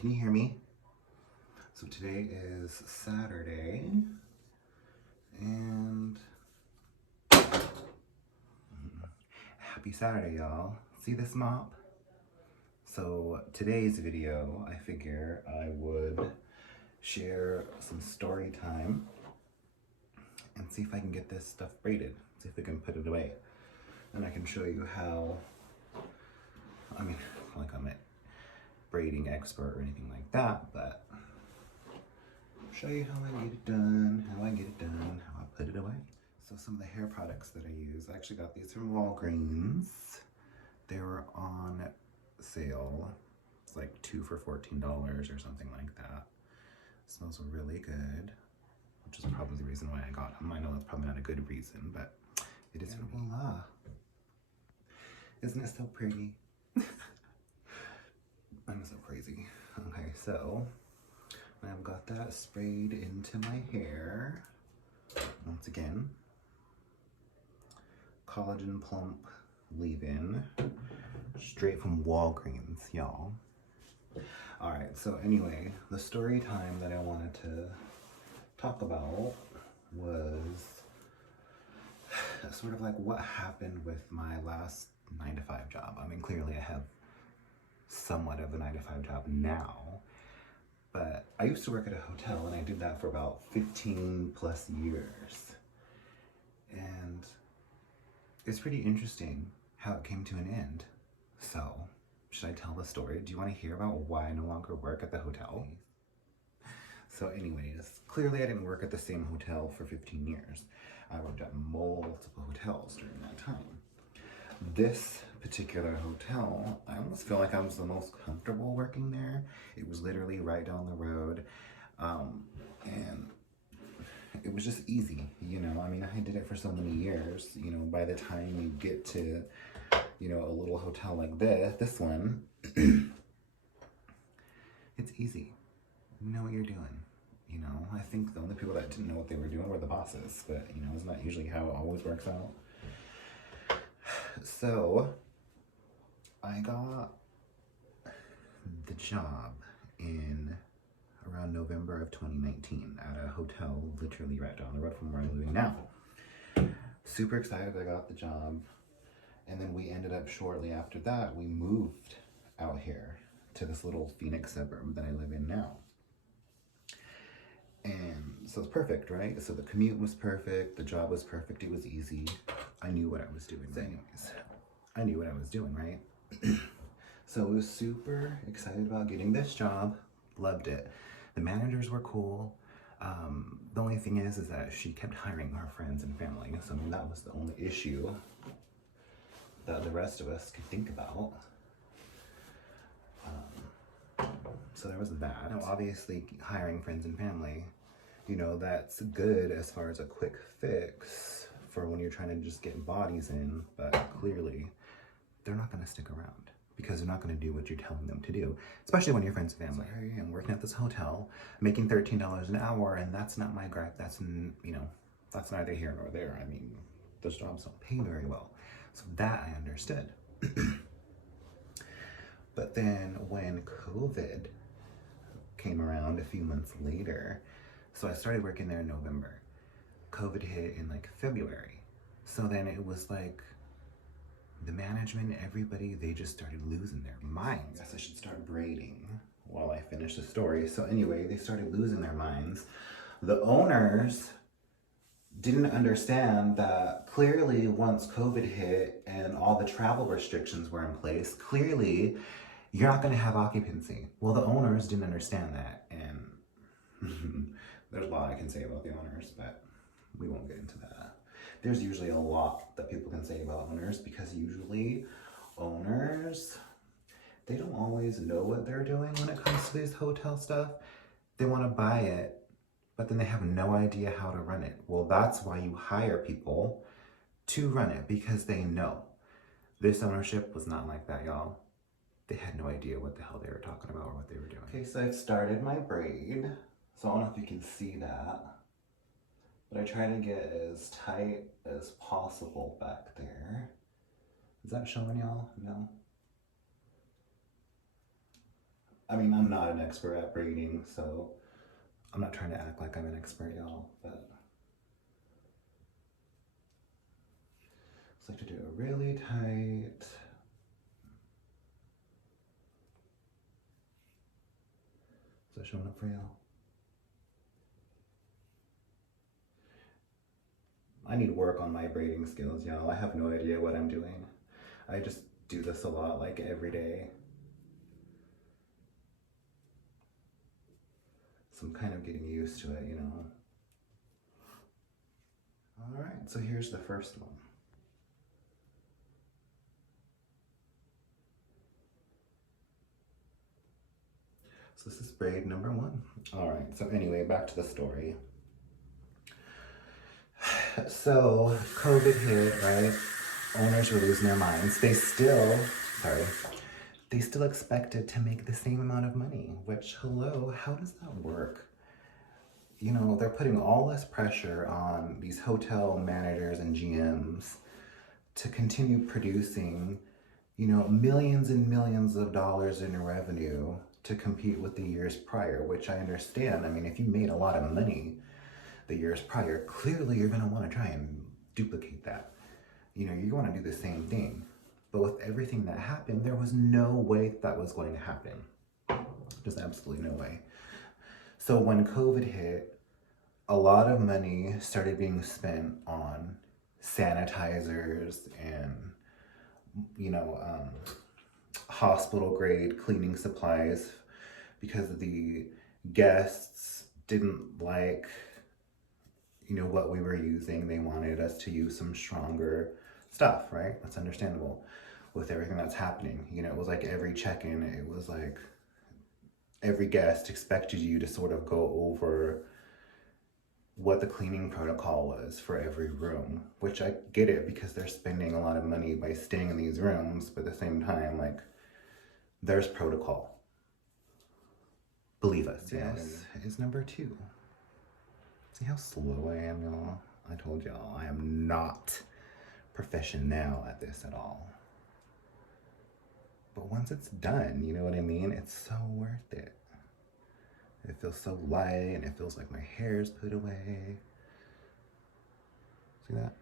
Can you hear me? So today is Saturday, and happy Saturday, y'all. See this mop? So today's video, I figure I would share some story time and see if I can get this stuff braided, see if we can put it away. And I can show you how, like I'm a braiding expert or anything like that, but show you how I get it done, how I put it away. So some of the hair products that I use, I actually got these from Walgreens. They were on sale. It's like 2 for $14 or something like that. It smells really good, which is probably the reason why I got them. I know that's probably not a good reason, but it is. Voila. Isn't it so pretty? I'm so crazy. Okay, so I've got that sprayed into my hair. Once again, collagen plump leave-in, straight from Walgreens, y'all. All right, so anyway, the story time that I wanted to talk about was sort of like what happened with my last 9-to-5 job. I mean, clearly I have somewhat of a 9-to-5 job now, but I used to work at a hotel and I did that for about 15 plus years. And it's pretty interesting how it came to an end. So, should I tell the story? Do you want to hear about why I no longer work at the hotel? So anyways, clearly I didn't work at the same hotel for 15 years. I worked at multiple hotels during that time. This particular hotel, I almost feel like I was the most comfortable working there. It was literally right down the road, and it was just easy, you know. I mean, I did it for so many years, you know. By the time you get to, you know, a little hotel like this one, it's easy. You know what you're doing, you know. I think the only people that didn't know what they were doing were the bosses, but, you know, it's not usually how it always works out. So I got the job in around November of 2019 at a hotel literally right down the road from where I'm living now. Super excited I got the job. And then we ended up shortly after that, we moved out here to this little Phoenix suburb that I live in now. And so it's perfect, right? So the commute was perfect, the job was perfect, it was easy. I knew what I was doing. So anyways, I knew what I was doing, right? So I was super excited about getting this job, loved it. The managers were cool. The only thing is that she kept hiring her friends and family. So that was the only issue that the rest of us could think about. So there was that. Now, obviously, hiring friends and family, you know, that's good as far as a quick fix for when you're trying to just get bodies in, but clearly they're not going to stick around because they're not going to do what you're telling them to do, especially when you're friends and family. So here I am working at this hotel, making $13 an hour, and that's not my gripe. That's, you know, that's neither here nor there. I mean, those jobs don't pay very well. So that I understood. But then when COVID came around a few months later, so I started working there in November. COVID hit in like February. So then it was like the management, everybody, they just started losing their minds. I guess I should start braiding while I finish the story. So anyway, they started losing their minds. The owners didn't understand that clearly once COVID hit and all the travel restrictions were in place, clearly you're not going to have occupancy. Well, the owners didn't understand that, and there's a lot I can say about the owners, but we won't get into that. There's usually a lot that people can say about owners because usually owners, they don't always know what they're doing when it comes to this hotel stuff. They want to buy it, but then they have no idea how to run it. Well, that's why you hire people to run it, because they know. This ownership was not like that, y'all. They had no idea what the hell they were talking about or what they were doing. Okay, so I've started my braid. So I don't know if you can see that, but I try to get as tight as possible back there. Is that showing y'all? No? I mean, I'm not an expert at braiding, so I'm not trying to act like I'm an expert, y'all, but I like to do it really tight. Is that showing up for y'all? I need work on my braiding skills, y'all. I have no idea what I'm doing. I just do this a lot, like every day. So I'm kind of getting used to it, you know. All right, so here's the first one. So this is braid number 1. All right, so anyway, back to the story. So COVID hit, right? Owners were losing their minds. They still expected to make the same amount of money, which, hello, how does that work? You know, they're putting all this pressure on these hotel managers and GMs to continue producing, you know, millions and millions of dollars in revenue to compete with the years prior, which I understand. I mean, if you made a lot of money the years prior, clearly you're going to want to try and duplicate that. You know, you want to do the same thing. But with everything that happened, there was no way that was going to happen. Just absolutely no way. So when COVID hit, a lot of money started being spent on sanitizers and, you know, hospital grade cleaning supplies because the guests didn't like, you know, what we were using. They wanted us to use some stronger stuff, right? That's understandable with everything that's happening. You know, it was like every check-in, it was like every guest expected you to sort of go over what the cleaning protocol was for every room, which I get it because they're spending a lot of money by staying in these rooms, but at the same time, like, there's protocol. Believe us, yes. Is number 2. See how slow I am, y'all? I told y'all, I am not professional at this at all. But once it's done, you know what I mean? It's so worth it. It feels so light and it feels like my hair's put away. See that?